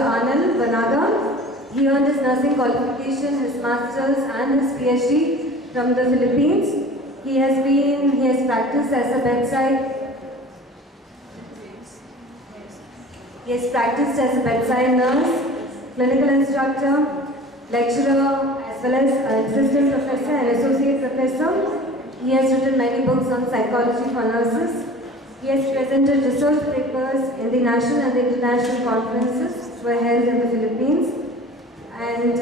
Arnel, Banaga. He earned his nursing qualification, his master's and his PhD from the Philippines. He has practiced as a bedside nurse, clinical instructor, lecturer, as well as assistant professor and associate professor. He has written many books on psychology for nurses. He has presented research papers in the national and the international conferences which were held in the Philippines. And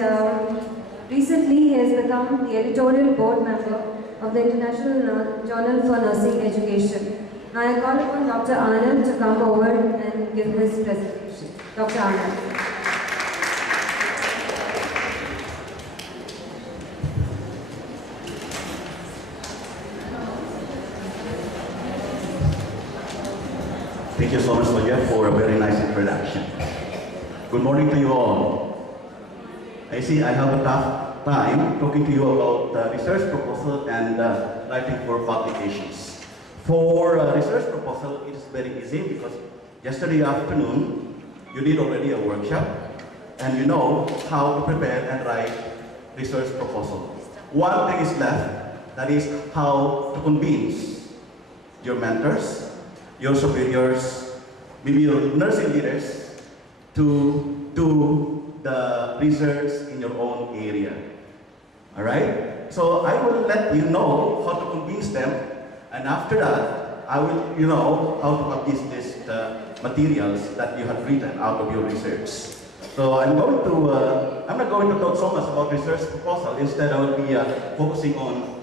recently he has become the editorial board member of the International Journal for Nursing Education. Now I call upon Dr. Arnel to come over and give his presentation. Dr. Arnel. Thank you so much, Maria, for a very nice introduction. Good morning to you all. I see I have a tough time talking to you about research proposal and writing for publications. For research proposal, it is very easy because yesterday afternoon, you did already a workshop and you know how to prepare and write research proposal. One thing is left, that is how to convince your mentors, your superiors, maybe your nursing leaders to do the research in your own area. All right? So I will let you know how to convince them, and after that, I will, you know, how to publish these materials that you have written out of your research. So I'm not going to talk so much about research proposal. Instead, I will be focusing on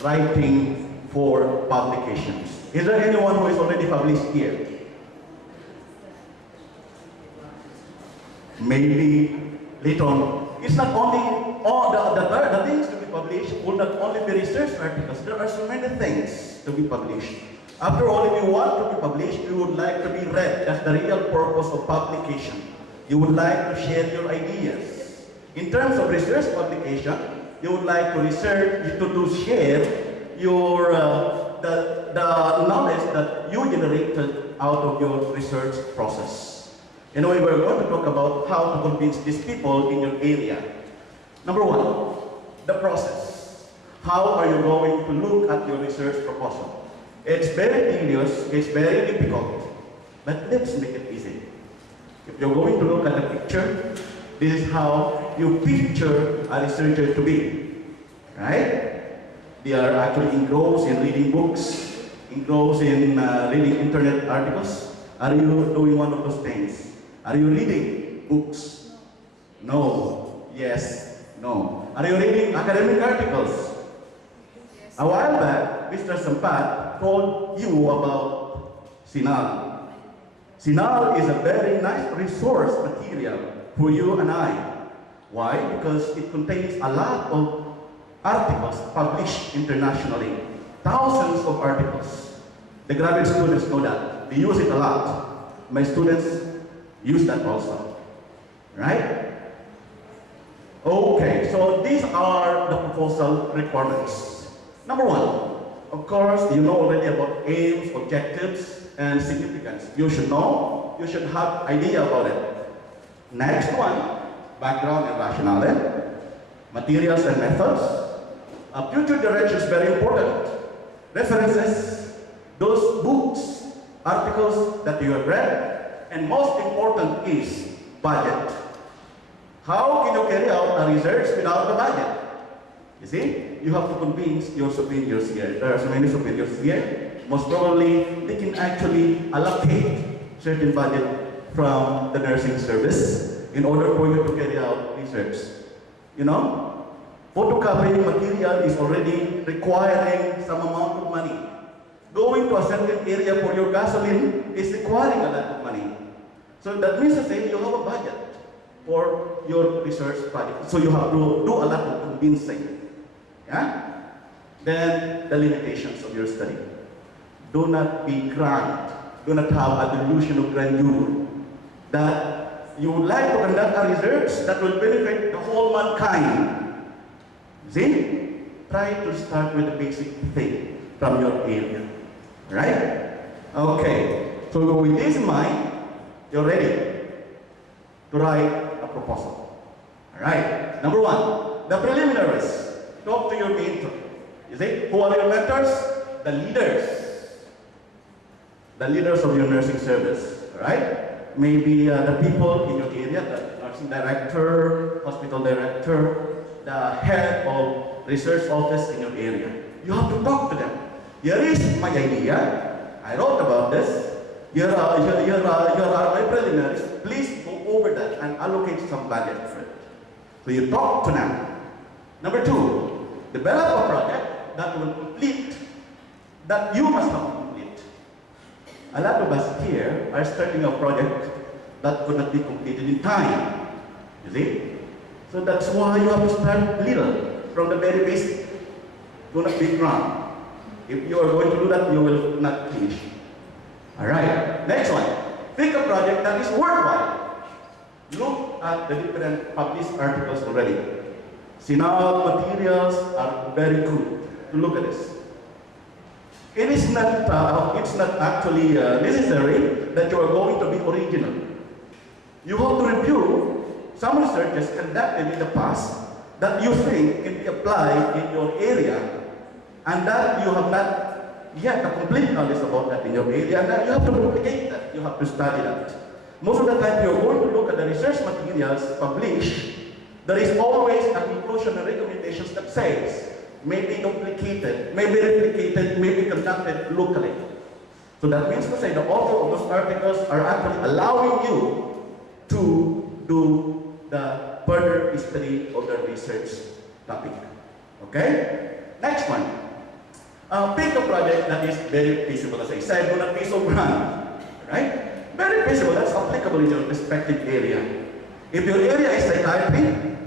writing for publications. Is there anyone who is already published here? Maybe later on. It's not only all the things to be published will not only be research articles. There are so many things to be published. After all, if you want to be published, you would like to be read. That's the real purpose of publication. You would like to share your ideas. In terms of research publication, you would like to share your the knowledge that you generated out of your research process. Anyway, we're going to talk about how to convince these people in your area. Number one, the process. How are you going to look at your research proposal? It's very tedious, it's very difficult, but let's make it easy. If you're going to look at the picture, this is how you picture a researcher to be, right? They are actually engrossed in reading books, engrossed in reading internet articles. Are you doing one of those things? Are you reading books? No. Yes. No. Are you reading academic articles? Yes. A while back, Mr. Sampat told you about Sinal. Sinal is a very nice resource material for you and I. Why? Because it contains a lot of articles published internationally. Thousands of articles. The graduate students know that. They use it a lot. My students use that also. Right? Okay, so these are the proposal requirements. Number one, of course, you know already about aims, objectives, and significance. You should know, you should have idea about it. Next one, background and rationale, materials and methods. Future direction is very important. References, those books, articles that you have read, and most important is budget. How can you carry out a research without a budget? You see, you have to convince your superiors here. There are so many superiors here. Most probably, they can actually allocate certain budget from the nursing service in order for you to carry out research. You know? Photocopying material is already requiring some amount of money. Going to a certain area for your gasoline is requiring a lot of money. So that means to say you have a budget for your research project. So you have to do a lot of convincing. Yeah? Then the limitations of your study. Do not be grand. Do not have a delusion of grandeur that you would like to conduct a research that will benefit the whole mankind. See? Try to start with the basic thing from your area. Right? Okay. So with this in mind, you're ready. to write a proposal. Alright, number one, the preliminaries. Talk to your mentor. You see, who are your mentors? The leaders. The leaders of your nursing service. Alright? Maybe the people in your area, the nursing director, hospital director, the head of research office in your area. You have to talk to them. Here is my idea. I wrote about this. Here are my preliminaries. Please go over that and allocate some budget for it. So you talk to them. Number two, develop a project that will complete, that you must have complete. A lot of us here are starting a project that could not be completed in time. You see? So that's why you have to start little, from the very basic. Do not be grand. If you are going to do that, you will not finish. Alright, next one. Pick a project that is worthwhile. Look at the different published articles already. Sinal materials are very good to look at this. It's not actually necessary that you are going to be original. You have to review some researches conducted in the past that you think can be applied in your area, and that you have not yet a complete knowledge about that in your area, and that you have to replicate that, you have to study that. Most of the time you're going to look at the research materials published, there is always a conclusion and recommendations that says, may be duplicated, may be replicated, may be conducted locally. So that means to say the author of those articles are actually allowing you to do the further history of the research topic. Okay? Next one. Pick a project that is very feasible, as I said, do not be so grand. Right? Very feasible, that's applicable in your respective area. If your area is psychiatry,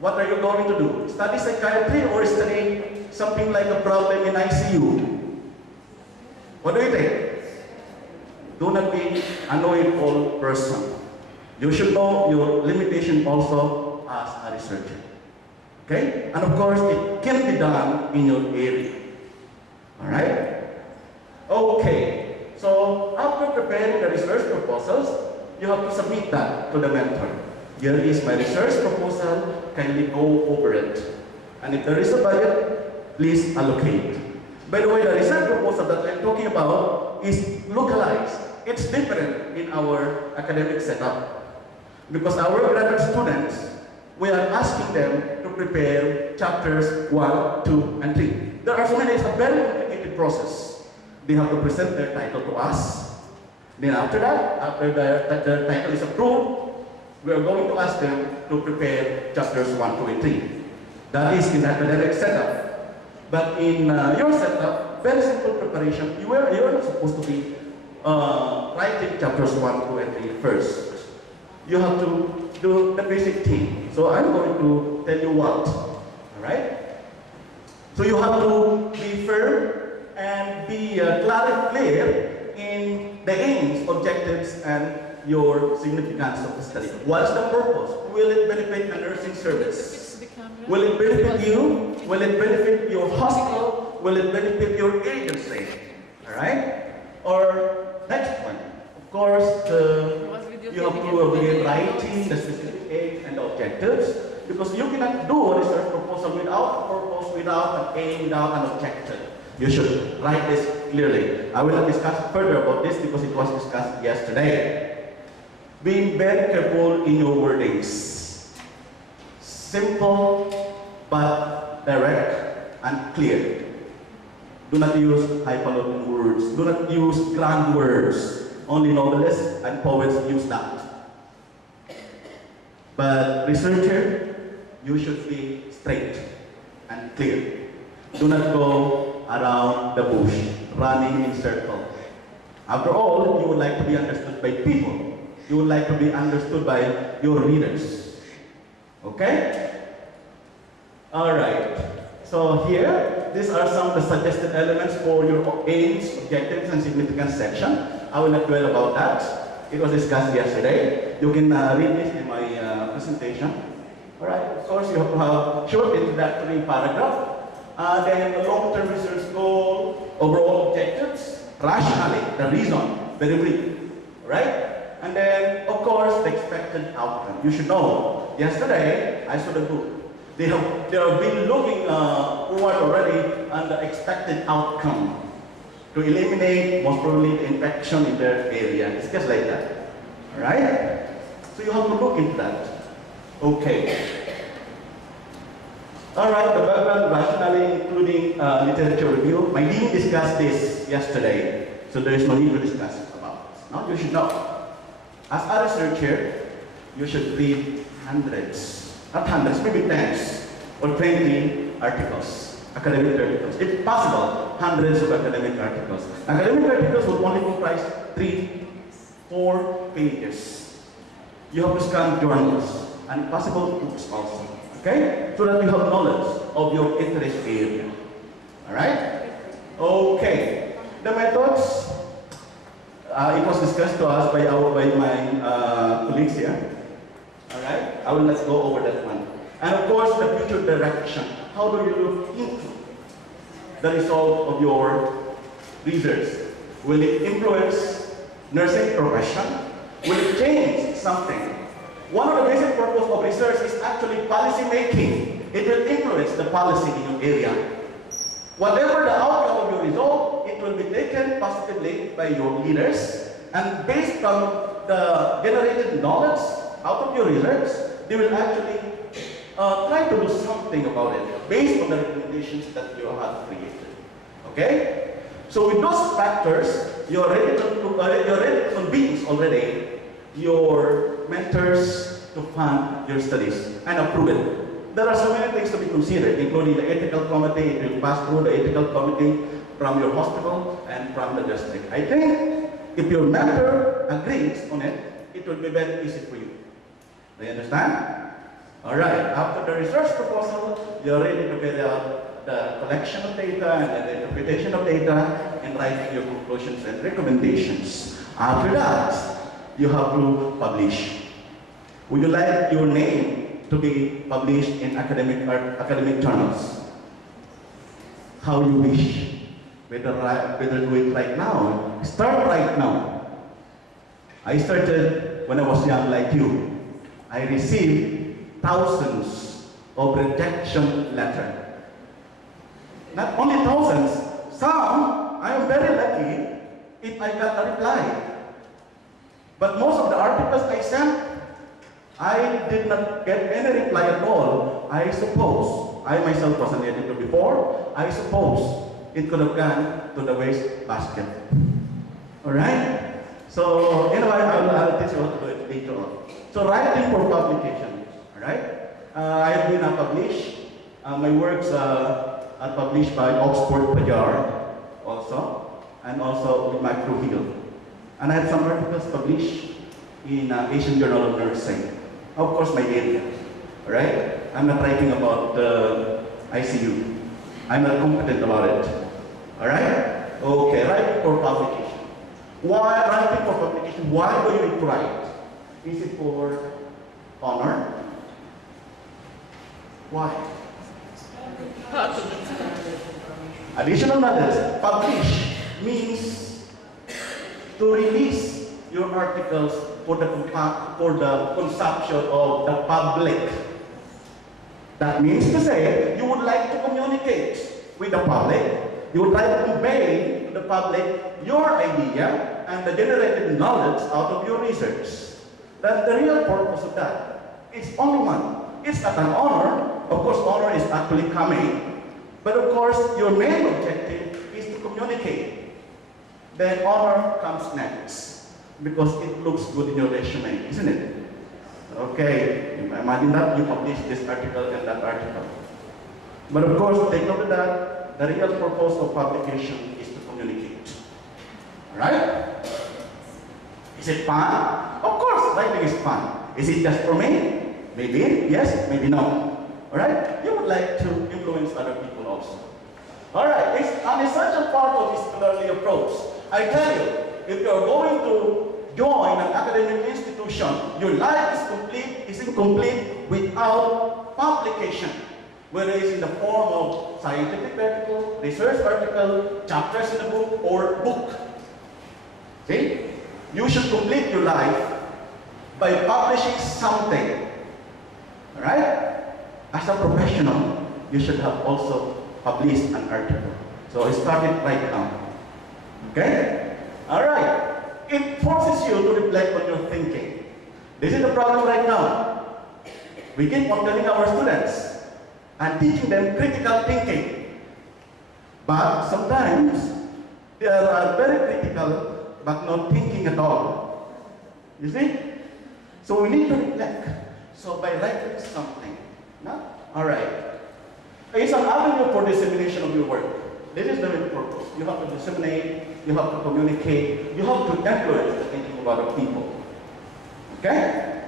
what are you going to do? Study psychiatry or study something like a problem in ICU? What do you think? Do not be a know-it-all person. You should know your limitation also as a researcher. Okay? And of course, it can be done in your area. Alright? Okay. So, after preparing the research proposals, you have to submit that to the mentor. Here is my research proposal, kindly go over it. And if there is a budget, please allocate. By the way, the research proposal that I'm talking about is localized. It's different in our academic setup. Because our graduate students, we are asking them to prepare chapters 1, 2, and 3. There are so many, it's a very complicated process. They have to present their title to us. Then after that, after their title is approved, we are going to ask them to prepare chapters 1, 2, and 3. That is in academic setup. But in your setup, very simple preparation. You are not supposed to be writing chapters 1, 2, and 3 first. You have to do the basic thing. So I'm going to tell you what. Alright? So you have to be firm and be clear in the aims, objectives, and your significance of the study. What's the purpose? Will it benefit the nursing service? Will it benefit you? Will it benefit your hospital? Will it benefit your agency? Alright? Or next one. Of course, you have to be writing the specific aims and the objectives, because you cannot do a research proposal without a purpose, without an aim, without an objective. You should write this clearly. I will not discuss further about this because it was discussed yesterday. Being very careful in your wordings. Simple but direct and clear. Do not use highfalutin words. Do not use grand words. Only novelists and poets use that. But researcher, you should be straight and clear. Do not go around the bush, running in circles. After all, you would like to be understood by people. You would like to be understood by your readers. Okay? Alright. So here, these are some of the suggested elements for your aims, objectives, and significance section. I will not dwell about that. It was discussed yesterday. You can read this in my presentation. Alright, of course you have to have short introductory paragraph. Then the long-term research goal, overall objectives, rationally, the reason, very brief. Alright? And then, of course, the expected outcome. You should know, yesterday, I saw the book. They have been looking forward already on the expected outcome to eliminate, most probably, the infection in their area. It's just like that. All right? So you have to look into that. Okay. All right, the background rationally, including literature review. My dean discussed this yesterday, so there is no need to discuss about it. Now you should know. As a researcher, you should read hundreds, not hundreds, maybe tens or 20 articles, academic articles. If possible, hundreds of academic articles. Academic articles will only comprise 3, 4 pages. You have to scan journals and possible books also, okay? So that you have knowledge of your interest area. All right? Okay. The methods. It was discussed to us by my colleagues here. All right? I will not go over that one. And of course, the future direction. How do you look into the result of your research? Will it influence nursing profession? Will it change something? One of the basic purposes of research is actually policy making. It will influence the policy in your area. Whatever the outcome of your result, it will be taken positively by your leaders, and based on the generated knowledge out of your research, they will actually try to do something about it based on the recommendations that you have created. Okay? So with those factors, you're ready to convince already your mentors to fund your studies and approve it. There are so many things to be considered, including the ethical committee. It will pass through the ethical committee from your hospital and from the district. I think if your mentor agrees on it, it will be very easy for you. Do you understand? All right. After the research proposal, you're ready to get the collection of data and the interpretation of data and writing your conclusions and recommendations. After that, you have to publish. Would you like your name to be published in academic journals? How you wish. Whether do it right now. Start right now. I started when I was young like you. I received thousands of rejection letters. Not only thousands, some I am very lucky if I got a reply. But most of the articles I sent, I did not get any reply at all. I suppose, I myself was an editor before, I suppose it could have gone to the waste basket. Alright? So, anyway, I'll teach you how to do it later on. So, writing for publication. Alright? I have been published. My works are published by Oxford Pajar also, and also with Micro Hill. And I had some articles published in Asian Journal of Nursing. Of course, my area, right? I'm not writing about ICU. I'm not competent about it, all right? Okay, writing for publication. Why writing for publication? Why do you need to write? Is it for honor? Why? Additional knowledge. Publish means to release your articles for the consumption of the public. That means to say, you would like to communicate with the public, you would like to convey to the public your idea and the generated knowledge out of your research. That's the real purpose of that. It's only one. It's not an honor. Of course, honor is actually coming. But of course, your main objective is to communicate. Then honor comes next, because it looks good in your resume, isn't it? Okay, imagine that you publish this article and that article. But of course, take note of that, the real purpose of publication is to communicate. Alright? Is it fun? Of course, writing is fun. Is it just for me? Maybe yes, maybe no. Alright? You would like to influence other people also. Alright, it's an essential part of this scholarly approach. I tell you, if you're going to join an academic institution, your life is incomplete without publication, whether it's in the form of scientific article, research article, chapters in a book, or book. See? you should complete your life by publishing something. Alright? As a professional, you should have also published an article. So start it right now. Okay? Alright. It forces you to reflect on your thinking. This is the problem right now. We keep on telling our students and teaching them critical thinking. But sometimes they are very critical but not thinking at all. You see? So we need to reflect. So by writing something, no? Alright. It's an avenue for dissemination of your work. This is the main purpose. You have to disseminate, you have to communicate, you have to influence the thinking of other people. Okay?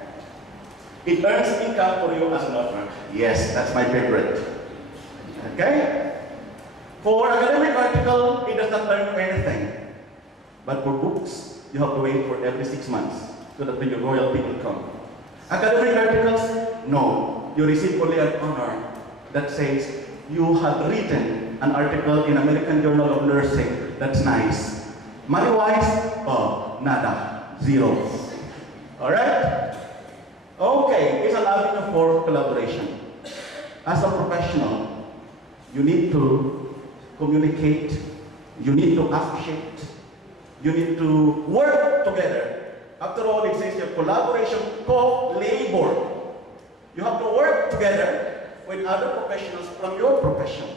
It earns income for you as an author. Yes, that's my favorite. Okay? For academic article, it does not earn anything. But for books, you have to wait for every 6 months so that your royalty will come. Academic articles, no. You receive only an honor that says you have written an article in American Journal of Nursing. That's nice. Money-wise, oh, nada, zero. Alright? Okay, it's an avenue for collaboration. As a professional, you need to communicate, you need to associate, you need to work together. After all, it says your collaboration, co-labor. You have to work together with other professionals from your profession.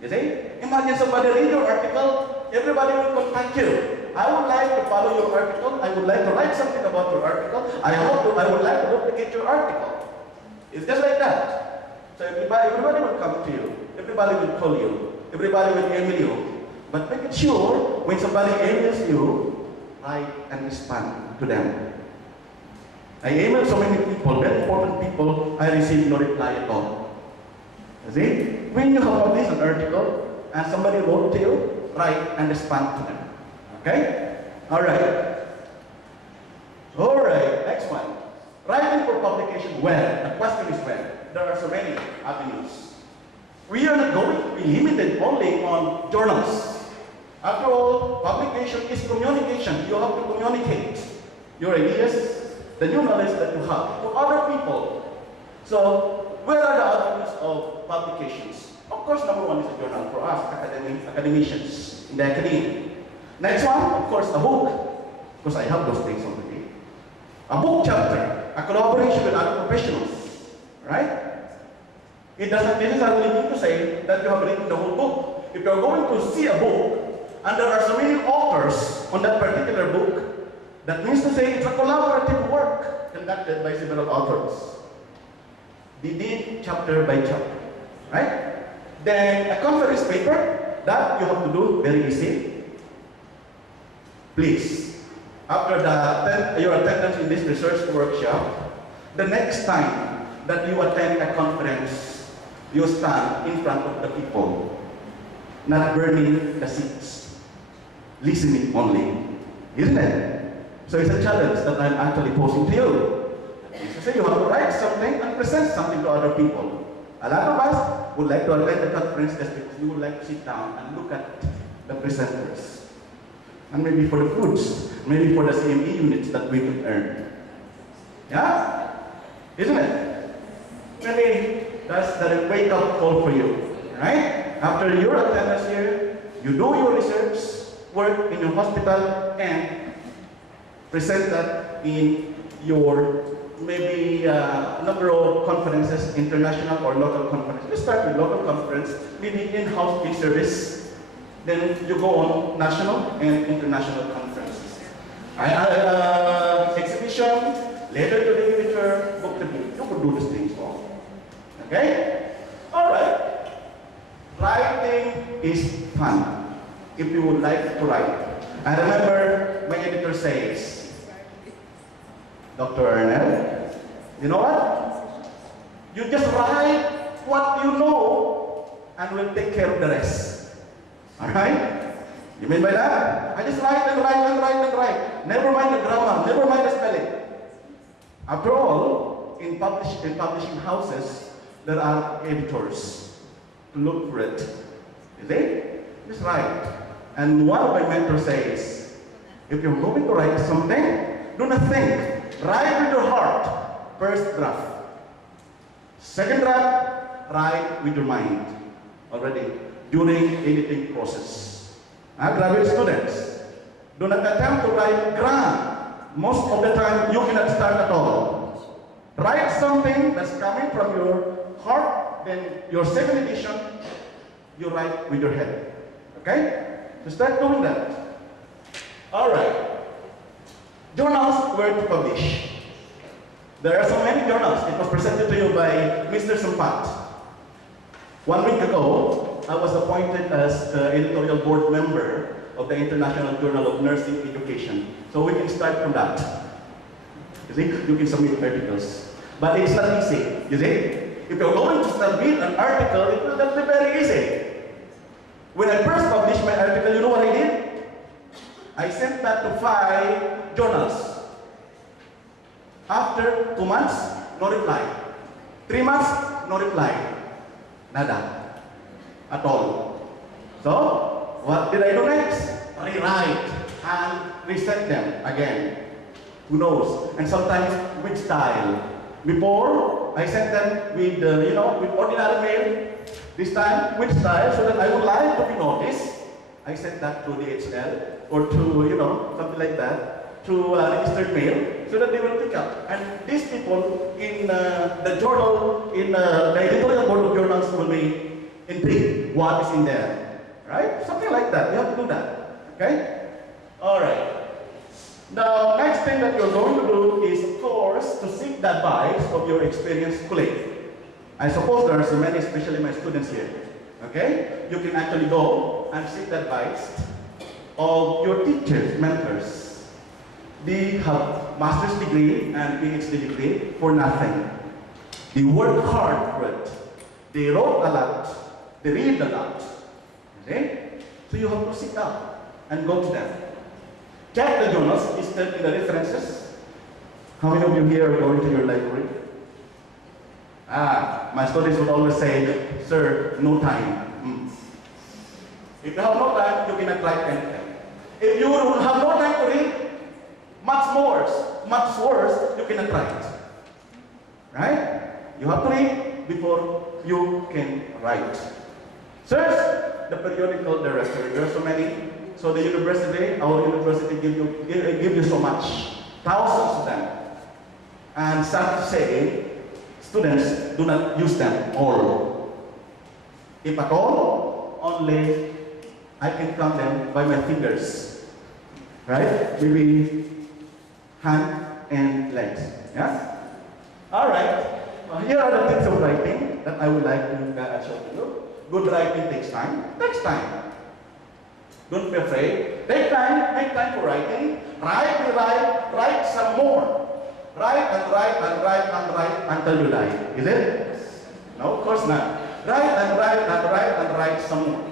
You see? Imagine somebody read your article, everybody will contact you. I would like to follow your article, I would like to write something about your article, I would like to duplicate your article. It's just like that. So everybody will come to you, everybody will call you, everybody will email you. But make it sure, when somebody emails you, write and respond to them. I emailed so many people, very important people, I received no reply at all. You see? When you have published an article and somebody wrote to you, write and respond to them. Okay? Alright. Alright, next one. Writing for publication where? The question is where? There are so many avenues. We are not going to be limited only on journals. After all, publication is communication. You have to communicate your ideas, the new knowledge that you have to other people. So, where are the avenues of publications? Of course, number one is a journal for us, academicians in the academia. Next one, of course, a book, because I have those things already. A book chapter, a collaboration with other professionals, right? It doesn't necessarily mean to say that you have written the whole book. If you are going to see a book, and there are so many authors on that particular book, that means to say it's a collaborative work conducted by several authors. They did chapter by chapter, right? Then a conference paper, that you have to do very easy. Please, after your attendance in this research workshop, the next time that you attend a conference, you stand in front of the people, not burning the seats. Listening only, isn't it? So it's a challenge that I'm actually posing to you. So you have to write something and present something to other people. A lot of us would like to attend the conference just because we would like to sit down and look at the presenters. And maybe for the foods, maybe for the CME units that we could earn. Yeah? Isn't it? Maybe that's the wake-up call for you. Right? After your attendance here, you do your research, work in your hospital, and present that in your maybe number of conferences, international or local conferences. You start with local conference, maybe in-house service, then you go on national and international conferences. Exhibition, later to the literature, book review. You could do these things all. Okay? Alright. Writing is fun. If you would like to write. I remember my editor says, Dr. Arnel, you know what? You just write what you know and we'll take care of the rest. Alright? You mean by that? I just write and write and write and write. Never mind the grammar, never mind the spelling. After all, in publishing houses, there are editors to look for it. You see? Just write. And one of my mentors says, if you're going to write something, do not think. Write with your heart. First draft. Second draft, write with your mind. Already, during editing process. Graduate students, do not attempt to write grand. Most of the time, you cannot start at all. Write something that's coming from your heart, then your second edition, you write with your head. Okay? So start doing that. All right. Journals were to publish. There are so many journals. It was presented to you by Mr. Sampat. 1 week ago, I was appointed as the editorial board member of the International Journal of Nursing Education. So we can start from that. You see, you can submit articles. But it's not easy, you see? If you're going to submit an article, it will not be very easy. When I first published my article, you know what I did? I sent that to 5 journals. After 2 months, no reply. 3 months, no reply. Nada. At all. So, what did I do next? Rewrite and reset them again. Who knows? And sometimes with style. Before, I sent them with, with ordinary mail. This time, with style, so that I would like to be noticed. I sent that to DHL or to, something like that, to registered mail, so that they will pick up. And these people in the journal, in the editorial board of journals will be intrigued what is in there. Right? Something like that. You have to do that. Okay? All right. The next thing that you're going to do is, of course, to seek the advice of your experienced colleague. I suppose there are so many, especially my students here. Okay? You can actually go and seek the advice of your teachers, mentors. They have master's degree and PhD degree for nothing. They work hard for it. They wrote a lot. They read a lot. Okay? So you have to sit down and go to them. Check the journals listed in the references. How many of you here are going to your library? My students would always say, sir, no time. If you have no time, you cannot write anything. If you have no time to read, much worse, you cannot write. Right? You have to read before you can write. Search the periodical directory. There are so many. So the university, our university give you so much. Thousands of them. And sad to say, students do not use them all. If at all, only I can count them by my fingers. Right? Maybe hand and legs. Yeah? Alright. Here are the tips of writing that I would like to show to you. Good writing takes time. Takes time. Don't be afraid. Take time, make time for writing. Write some more. Write and write until you die. Is it? No, of course not. Write some more.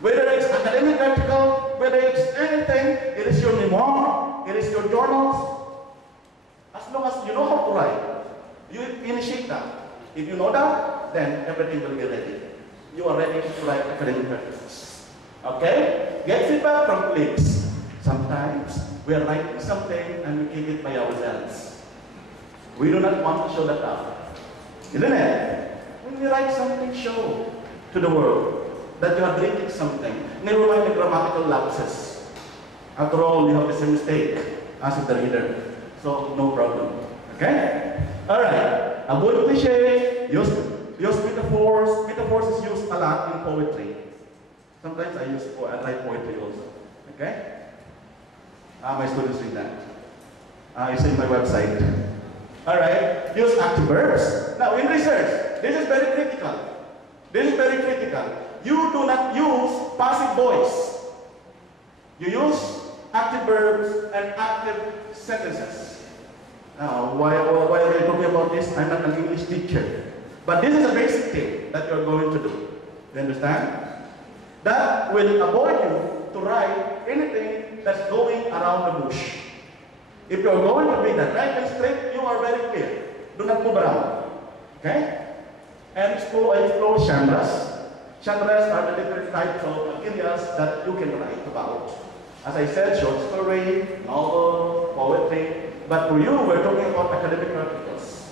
Whether it's academic article, whether it's anything, it is your memoir, it is your journals. As long as you know how to write, you initiate that. If you know that, then everything will be ready. You are ready to write academic articles. Okay? Get feedback from colleagues. Sometimes we are writing something and we keep it by ourselves. We do not want to show that out. Isn't it? When we write something, show to the world that you have written something. Never mind the grammatical lapses. After all, you have the same mistake as the reader. So, no problem. Okay? Alright. Avoid cliche. Use metaphors. Metaphors is used a lot in poetry. Sometimes I write poetry also. Okay? My students read that. It's in my website. Alright? Use active verbs. Now, in research, this is very critical. This is very critical. You do not use passive voice. You use active verbs and active sentences. Now, why are we talking about this? I'm not an English teacher. But this is a basic thing that you're going to do. You understand? That will avoid you to write anything that's going around the bush. If you're going to be direct and straight, you are very clear. Do not move around. Okay? And explore genres. Genres are the different types of areas that you can write about. As I said, short story, novel, poetry. But for you, we're talking about academic articles.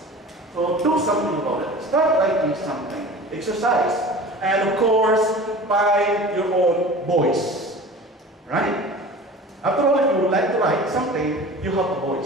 So do something about it. Start writing something. Exercise. And of course, find your own voice. Right? After all, if you would like to write something, you have a voice.